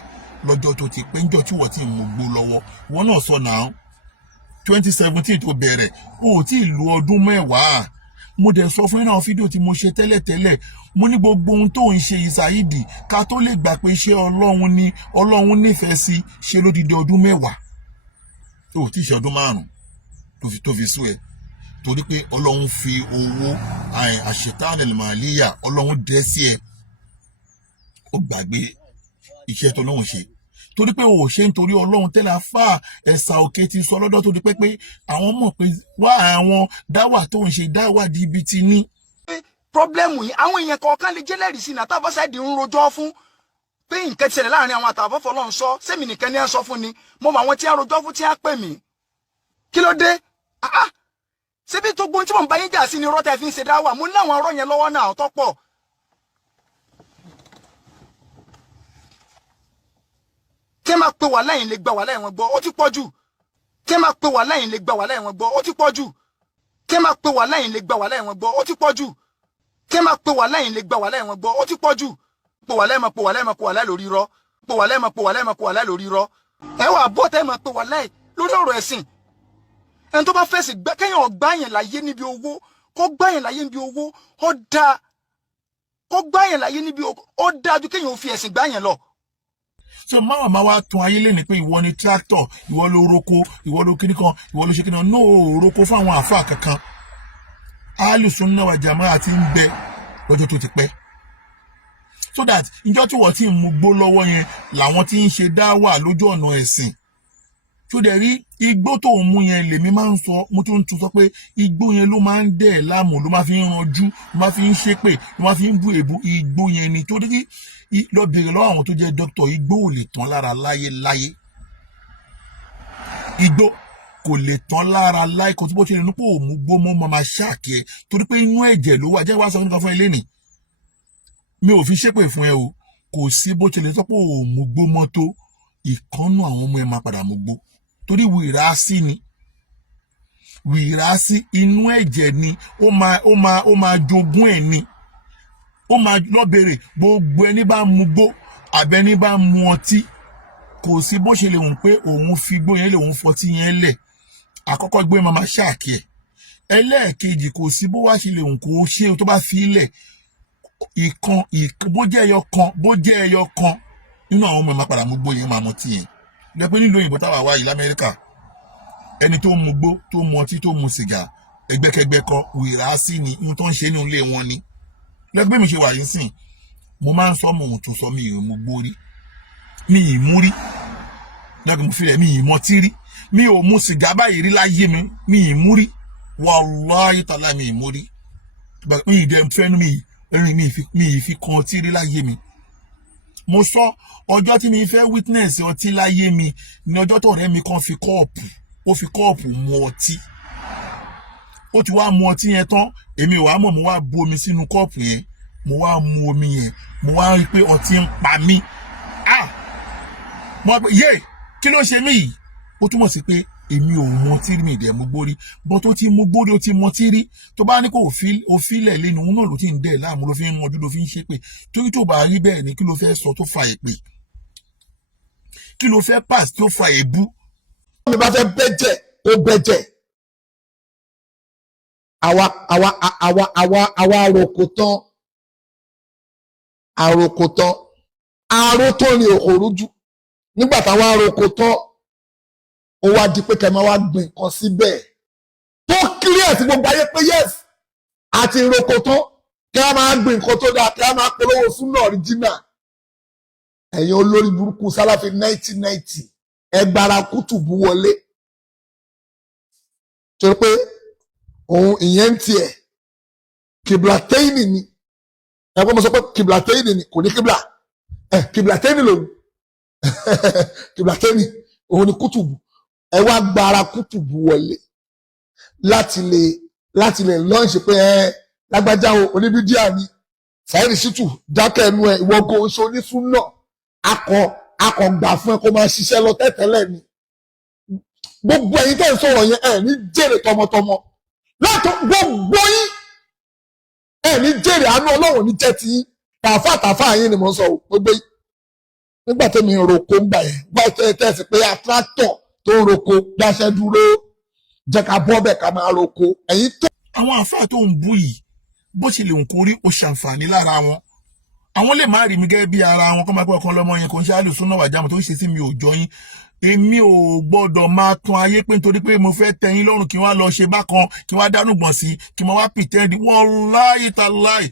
lọ́jọ́ tó ti pé ńjọ́ tí wọ́n ti mú gbó lọ́wọ́ wọn náà sọ náà 2017 tó bẹ̀rẹ̀ o ò tí ì lu ọdún mẹ́wàá mo dẹ̀ sọ fún iná fídíò tí mo ṣe tẹ́lẹ̀tẹ́lẹ̀ mo ní gbogbo ohun tó ń ṣe Saidi ká tó lè gbà pé ṣé Ọlọ́run nífẹ̀ẹ́ sí ṣe lódìdí ọdún mẹ́wàá o ò tí ì ṣe ọdún márùn-ún tó fi sú ẹ torí pé Ọlọ́run fi owó àṣetán ẹlẹmàlíyà Ọlọ́run dẹ sí ẹ ó gbàgbé iṣẹ́ tó lóun ṣe torí pé o ò ṣe nítorí Ọlọ́run tẹ́lẹ̀ afá ẹ̀sà òkè ti sọ lọ́dọ̀ tó di pé àwọn mọ̀ pé wá àwọn dáwà tó ń ṣe dáwà di ibi ti ní. pọ́blẹ́mù yìí àwọn èèyàn kọ̀ọ̀kan lè jẹ́lẹ́rìí sí náà tábọ́ Saidi ń rojọ́ fún pé nǹkan ti ṣẹlẹ̀ láàrin àwọn àtàfọ́fọ́ Ọlọ́run sọ sẹ́mi nìkan ní ẹ sọ fún ni mo mọ àwọn tí a rojọ́ fún tí a pè mí kí ló dé ṣebí tó gbóhùn tí mò ń bá yín jà sí ni rọ́tẹ̀ fi ń ṣe dáwà mo ní àwọn ọ̀rọ̀ yẹn lọ́wọ́ náà tó pọ̀. tí ẹ máa pe wà lẹ́yìn lè gba wà lẹ́yìn wọn gbọ́ ó ti pọ̀ jù tí ẹ máa pe wà lẹ́yìn lè gba wà lẹ́yìn wọn gbọ́ ó ti pọ̀ jù tí ẹ máa pe wà lẹ́yìn lè gba wà lẹ́yìn wọn gbọ́ ó ti pọ̀ jù tí ẹ máa pe wà lẹ́yìn lè gba wà lẹ́yìn wọn gbọ́ ó ti pọ̀ jù pe wà lẹ́yìn pe wà lẹ́yìn pe wà lẹ́yìn lórí irọ́ pe wà lẹ́yìn pe wà lẹ́yìn pe wà lẹ́yìn lórí irọ́ ẹ wà bọ́ tẹ́ ẹ máa pe wà lẹ́yìn lórí ọ̀rọ̀ ẹ̀sìn ẹni tó bá fèsì kéèyàn gbá yẹn láyé níbi owó kó gbá yẹn láyé níbi owó ó dáa kó gbá yẹn láyé níbi owó ó dáa ju kéèyàn fi ẹ̀sìn gbá yẹn lọ. so máa wá tún ayé lẹ́ni pé ìwọ ni tractor ìwọ ló roko ìwọ ló kíní kan ìwọ ló ṣe kíní kan náà roko fún àwọn àfáà kankan alùsùnnà wal jàmáà ti ń bẹ lọ́jọ́ tó ti pẹ́ so that ìjọ́ tí wọ́n ti ń mú gbó lọ́wọ́ yẹn làwọn tí ń ṣe dáwà lójú ọ̀nà ẹ̀sìn tó dẹ̀ rí igbó tó ń mú yẹn lèmi máa ń sọ mo tún sọ pé igbó yẹn ló máa ń dẹ̀ láàmú ló máa fi ń ranjú ló máa fi ń ṣépè ló máa fi ń bú èbú igbó yẹn ni tó dé lọ bèrè lọ́wọ́ àwọn tó jẹ́ dókítà igbó ò lè tán lára láyé igbó kò lè tán lára láyé kò tí bó ṣe lè nípò òmù gbó mọ́ máa ṣáàkì ẹ torí pé inú ẹ̀jẹ̀ ló wà jẹ́ wá sọ nǹkan fún ilé nì mi ò fi ṣépè fún ẹ o kò sí bó ṣe lè sọ pé òmù gbó mọ́ tó ìkànnù àwọn ọmọ ẹ máa padà mú gbó torí wìrásí ni wìrásí inú ẹ̀jẹ̀ ni ó máa jogún ẹ̀ ni ó máa lọ bèrè gbogbo ẹni bá mu gbó àbẹ́ni bá mu ọtí kò sí bó ṣe lè wùn pé òun fi gbó yẹn lè òun fọtí yẹn lẹ̀ àkọ́kọ́ gbé mama ṣáàkì ẹ̀ ẹlẹ́ẹ̀kejì kò sí bó wá ṣe lè wùn kó ṣe tó bá fi lẹ̀ ìkan bó jẹ́ ẹyọ kan nínú àwọn ọmọ ẹ̀ máa padà mú gbó yẹn máa mọ tí yẹn lẹ́pẹ́ nílò òyìnbó táwa wá yìí lamẹ́ríkà ẹni tó mu gbó tó mu ọtí tó mu sìgá ẹgbẹ́kẹgbẹ́ kọ wìrà sí ni ohun tó ń ṣe ní ilé wọn ni lẹ́gbẹ́ mi ṣe wà yín sìn mo máa ń sọ mo ohun tó sọ mi ì mú gbó rí mi ì mú rí lẹ́gbẹ́ mo fi rẹ̀ mi ì mọtí rí mi ò mu sìgá báyìí rí láyé mi ì mú rí wàláhí tàlá mi ì mú rí mi ì dẹ̀ fẹ́nu mi ì fi kan ọtí rí láyé mi mo sọ ọjọ́ tí mi fẹ́ witness ọtí láyé mi ní ọjọ́ tó ọ̀rẹ́ mi kan fi kọ́ọ̀pù mu ọtí ó ti wá mu ọtí yẹn tán èmi ò wá mọ̀ mo wá bu omi sínú kọ́ọ̀pù yẹn mo wá mu omi yẹn mo wá rí pé ọtí ń pa mí mo wá pé yé kí ló ṣe mí yìí ó túmọ̀ sí pé èmi ò mu ọtí rí mi ìdẹ̀ mú gbórí bọ́ tó ti mú gbórí ó ti mu ọtí rí tó bá ní kó o fílẹ̀ lẹ́nu òun náà ló ti ń dẹ̀ láàmú ló fi ń mọjú ló fi ń ṣépè torí tó bá rí bẹ́ẹ̀ ni kí ló fẹ́ sọ tó fa èpè kí ló fẹ́ pass tó fa èébú. mi bá fẹ́ bẹ́jẹ̀ ó bẹ́jẹ̀ àwa àròkò tán àrò tó ní òrújú nígbà táwa àròkò tán ó wá di pé kẹ́ máa wá gbìn nǹkan síbẹ̀ tó clear sí gbogbo ayé pé yes àti ìròkò tán kí a máa gbìn nǹkan tó dáa kí a máa polówó súnà original ẹ̀yin olórí burúkú Salafi 1990 ẹgbàrá kútùbù wọlé torí pé òun ìyẹn ń tiẹ̀ kìbìlàtẹ́yìnì ni ẹgbẹ́ mo sọ pé kìbìlàtẹ́yìnì ni kò ní kìbìlà kìbìlàtẹ́yìnì lòun kìbìlàtẹ́yìnì òun ni kútùbù ẹ wá gbára kútùbù wọlé láti lè lọ́ọ̀ṣì pé lágbájá oníbídíà ni Saidi Shitu dákẹ́ ẹnu ẹ ìwọ́gò oṣù onísúnà akọ̀gbà fún ẹ kó máa ṣiṣẹ́ lọ tẹ́tẹ́lẹ̀ ni gbogbo ẹ̀yin tẹ́ ń sọ̀rọ̀ yẹn ní jèrè tọmọtọmọ látọ̀ gbogbo yín ní jèrè àánú Ọlọ́run ní jẹ́ ti tàfà yín ni mo sọ gbogbo yín nígbà tẹ́mi ń roko ń gbà yẹn gbà tẹ́sí pé attractor tó ń roko dáṣẹ́ dúró jẹ́ ká bọ́ bẹ̀ ká máa roko ẹ̀yin tó. àwọn àfáà tó ń bú yìí bó ṣe lè ń kórí ó ṣàǹfààní lára wọn àwọn lè má rí mi gẹ́gẹ́ bí ara wọn kọ́ máa pẹ́ ọ̀kan lọ́mọ yẹn kò ń ṣe àlùsùn náà wàjámọ̀ tó ń ṣe sí mi ò jọ yín èmi ò gbọ́dọ̀ máa tan ayé pé nítorí pé mo fẹ́ tẹ́yín lọ́rùn kí wọ́n lọ ṣe bákan kí wọ́n dánú gbọ̀n sí kí wọ́n wá pretend wallahi tallahi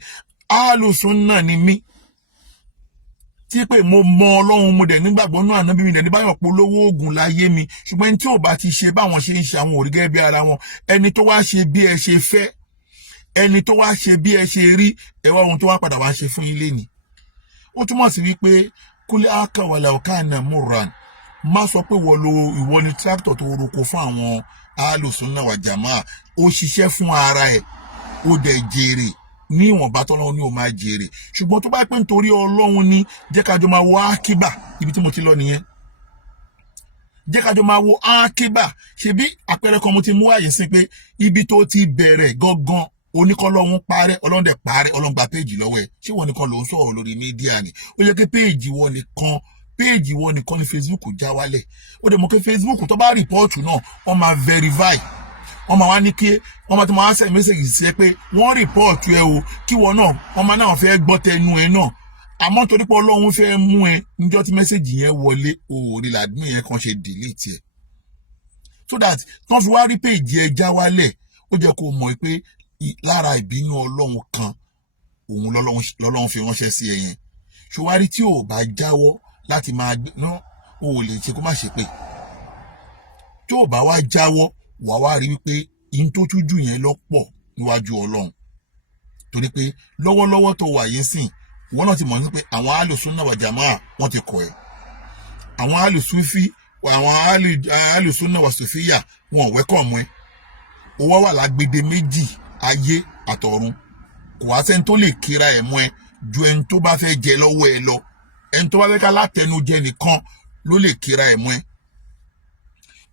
àlùsùn náà ni mí tí pé mo mọ Ọlọ́run mo dẹ̀ nígbàgbọ́ náà ànábì mi dẹ̀ ní báyọ̀ polówó oògùn láyé mi ṣùgbọ́n ẹni tí ò bá ti ṣe báwọn ṣe ń ṣe àwọn òrí gẹ́gẹ́ bí ara wọn ẹni tó wá ṣe bí ẹ ṣe fẹ́ ẹni tó wá ṣe bí ẹ ṣe rí ẹwà ohun tó wá padà wá ṣe fún ilé ni ó túmọ̀ sí wípé kúlẹ̀ ákàwàlà ọ̀kànà múran má sọ pé ìwọ ni tractor tó roko fún àwọn alùsùn náà wà jàmáà ó ṣiṣẹ́ fún ara ẹ̀ ó dẹ̀ jèrè ní ìwọ̀nba tọ́lọ́run ní o máa jèrè ṣùgbọ́n tó bá pẹ́ nítorí Ọlọ́run ní jẹ́ kájọ máa wo ákíbà ibi tí mo ti lọ nìyẹn jẹ́ kájọ máa wo ákíbà ṣebí àpẹẹrẹ kan mo ti mú àyè sí pé ibi tó ti bẹ̀rẹ̀ gangan oníkọ́lọ́hún parẹ́ Ọlọ́run dẹ̀ parẹ́ Ọlọ́run gba péèjì lọ́wọ́ ẹ̀ ṣé wọ́n nìkan ló ń sọ̀rọ̀ lórí mídíà ni ó yẹ kí péèjì wọ́n nìkan ní Facebook já wálẹ̀ ó dẹ̀ mọ̀ pé Facebook tó bá rìpọ́ọ̀tù náà wọ́n máa verify wọ́n máa wá ní kí wọ́n máa ti máa send message sí ẹ pé wọ́n rìpọ́ọ̀tù ẹ o kí wọ́n náà wọ́n máa náà fẹ́ gbọ́ tẹnu ẹ náà àmọ́ torí pé Ọlọ́run fẹ́ mú ẹ níjọ́ tí message yẹn wọlé òòrè làdúgbò yẹn kan ṣe delete ẹ so that tán fi wá rí péèjì ẹ já wálẹ̀ ó jẹ́ kó mọ̀ pé lára ìbínú Ọlọ́run kan òun lọ́lọ́run fi ránṣẹ́ sí ẹ yẹn ṣùwárí tí ò bá jáwọ́ láti máa gbé náà o ò lè ṣe kó má ṣe pé tí ò bá wá jáwọ́ wà wá rí wípé in tó tún jù yẹn lọ́pọ̀ níwájú Ọlọ́run torí pé lọ́wọ́lọ́wọ́ tó wà yẹn sìn wọ́n náà ti mọ̀ ní pé àwọn alùsùn náà wà jàmáà wọ́n ti kọ̀ ẹ́ àwọn alùsùfí àwọn alùsùn náà wà sòfíyà wọn ò wẹ́kọ̀ mọ́ ẹ owó wà lágbede méjì ayé àtọ̀run kò wá sẹ́ni tó lè kíra ẹ̀ mọ́ ẹ ju ẹni tó bá fẹ́ jẹ lọ́wọ́ ẹ lọ ẹni tó bá fẹ́ ká látẹnujẹ nìkan ló lè kíra ẹ̀ mọ́ ẹ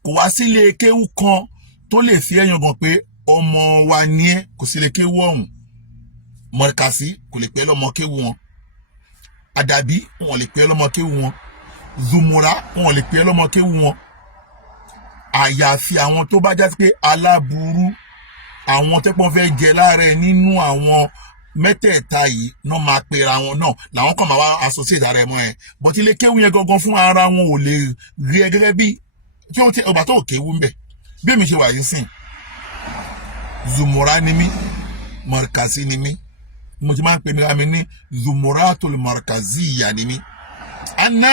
kò wá sílé kéwú kan tó lè fi ẹ̀yàn gan pé ọmọ wa ni ẹ kò sílé kéwú ọ̀hún mọ̀ọ́kàsí kò lè pẹ́ lọ́mọ kéwú wọn àdàbí wọn lè pẹ́ lọ́mọ kéwú wọn zùmùrà wọn lè pè é lọ́mọ kéwú wọn àyàfi àwọn tó bá jásí pé aláburú àwọn tẹ́pọ́n fẹ́ jẹ láàrẹ̀ nínú àwọn mẹ́tẹ̀ẹ̀ta yìí náà máa pera wọn náà làwọn kan máa wá associate ara ẹ̀ mọ́ ẹ̀ bọ́tí ilé kéwú yẹn gangan fún ara wọn ò lè rí ẹ gẹ́gẹ́ bí tí wọ́n ti ọba tó kéwú ń bẹ̀ bí èmi ṣe wà yín sìn zùmùrà ni mí markazi ni mí mo ti máa ń pè ní àmì ní zumuratul markaziya ni mí ana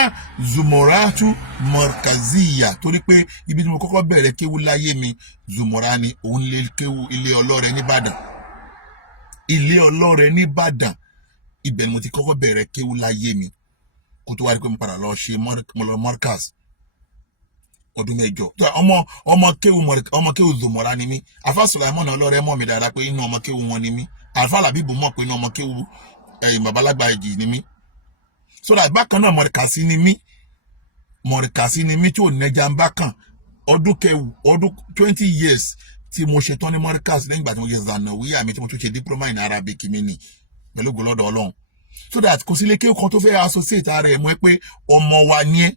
zumuratu markaziya torí pé ibi tí mo kọ́kọ́ bẹ̀rẹ̀ kéwú láyé mi zumura ni òun lè kéwú ilé ọlọ́rẹ̀ nìbàdàn ilé ọlọ́rẹ̀ nìbàdàn ibẹ̀ ni mo ti kọ́kọ́ bẹ̀rẹ̀ kéwú láyé mi kó tó wá rí pé mo padà lọ ṣe markaz ọdún mẹ́jọ ọmọ kéwú zumura ni mí afa Sulaimon ọlọ́rẹ̀ mọ̀ mi dáadáa pé inú ọmọ kéwú wọn ni mí alfa Labibu mọ̀ pé inú ọmọ kéwú babalagba ẹ̀jì ni mí so that bákan náà mọ̀rìkàsí ni mí tí ò nẹja ń bá kàn ọdún 20 years tí mo ṣe tán ní mọ̀rìkàsí lẹ́yìn ìgbà tí mo ṣe zanawiya mi tí mo tún ṣe diploma in Arabic mi ni pẹ̀lú gbọ́lọ́dọ̀ Ọlọ́run so that kò sí ilé kéwú kan tó fẹ́ associate ara ẹ̀ mọ́ ẹ pé ọmọ wa ni ẹ́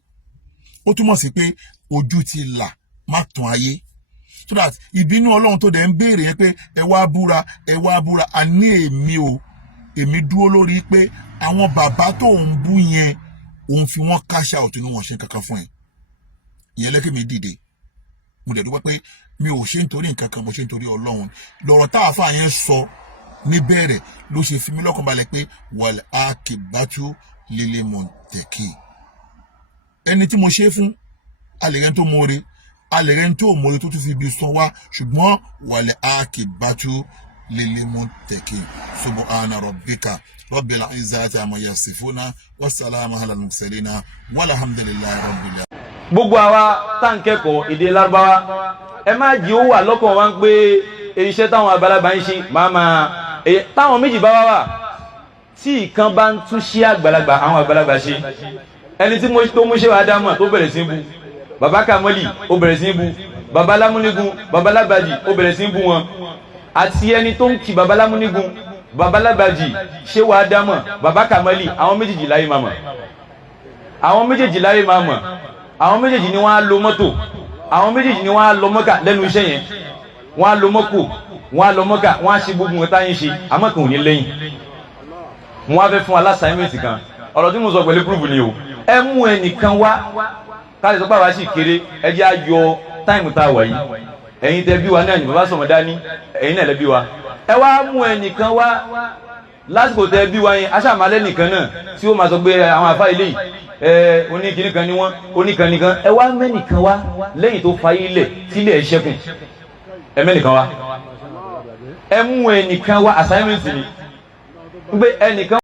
ó túmọ̀ sí pé ojú ti là má tàn ayé so that ìbínú Ọlọ́run tó dẹ̀ ń béèrè yẹn pé ẹ wá búra a ní èmi dúró lórí pé àwọn bàbá tó ń bú yẹn òun fi wọ́n cash out ní wọ́n ṣe kankan fún ẹ ìyẹn lẹ́kẹ̀ mi dìde mo dẹ̀ dúpẹ́ pé mi ò ṣe nítorí nǹkan kan mo ṣe nítorí Ọlọ́run lọ́rọ̀ tá àfáà yẹn sọ níbẹ̀rẹ̀ ló ṣe fi mí lọ́kàn balẹ̀ pé wal akibatu lil muttaqi ẹni tí mo ṣe fún alẹ́rẹ́ tó mọ́re alẹ́rẹ́ tó mọ́re tó tún fi ibi sọ wá ṣùgbọ́n wal akibatu lil muttaqi subhana rabbika rabbil izzati amma yasifuna wassalamu ala al-mursalin walhamdulillahi rabbil alamin. gbogbo àwa tá ń kẹ́kọ̀ọ́ èdè Lárúbáwá ẹ má jí ó wà lọ́kàn wa ń pé iṣẹ́ táwọn àgbàlagbà ń ṣe táwọn méjì bá wà tí ìkan bá ń tún ṣe àgbàlagbà àwọn àgbàlagbà ṣe ẹni tí tó mú ṣe wà dámọ̀ tó bẹ̀rẹ̀ sí bú bàbá Kamali ó bẹ̀rẹ̀ sí bú bàbá Lámúnígun bàbá Lábàjì ó bẹ̀rẹ̀ sí bú wọn àti ẹni tó ń kí bàbá Lámúnígun bàbá Lábàjì ṣé wà dámọ̀ bàbá Kamali àwọn méjèèjì láyé máa mọ̀ àwọn méjèèjì láyé máa mọ̀ àwọn méjèèjì ni wọ́n á lo mọ́tò àwọn méjèèjì ni wọ́n á lọ Mọ́kà lẹ́nu iṣẹ́ yẹn wọ́n á lo mọ́kò wọ́n á lọ Mọ́kà wọ́n á ṣe gbogbo nǹkan táyé ṣe àmọ́ kò ní lẹ́yìn wọ́n á fẹ́ fún aláṣàmẹ́ǹtì kan ọ̀rọ̀ tí mo sọ pẹ̀lú proof ni o ẹ mú ẹnìkan wá káàdì sọ pé àwa sì kéré ẹ jẹ́ àjọ táìmù tá a wà yìí ẹ̀yin tẹ́ bí wa náà ní bàbá sọ̀mọ́dá ní ẹ̀yin náà lẹ́ bí wa ẹ wá mú ẹnìkan wá lásìkò tẹ́ bí wa yẹn aṣàmálẹ́ nìkan náà tí ó máa sọ pé àwọn àfáà ilé yìí oníkìní kan ni wọ́n oníkan nìkan ẹ wá mẹ́nìkan wá lẹ́yìn tó fa ilẹ̀ tílẹ̀ ẹ̀ ṣẹ́kùn ẹ mẹ́nìkan wá ẹ mú ẹnìkan wá assignment ni pé ẹnìkan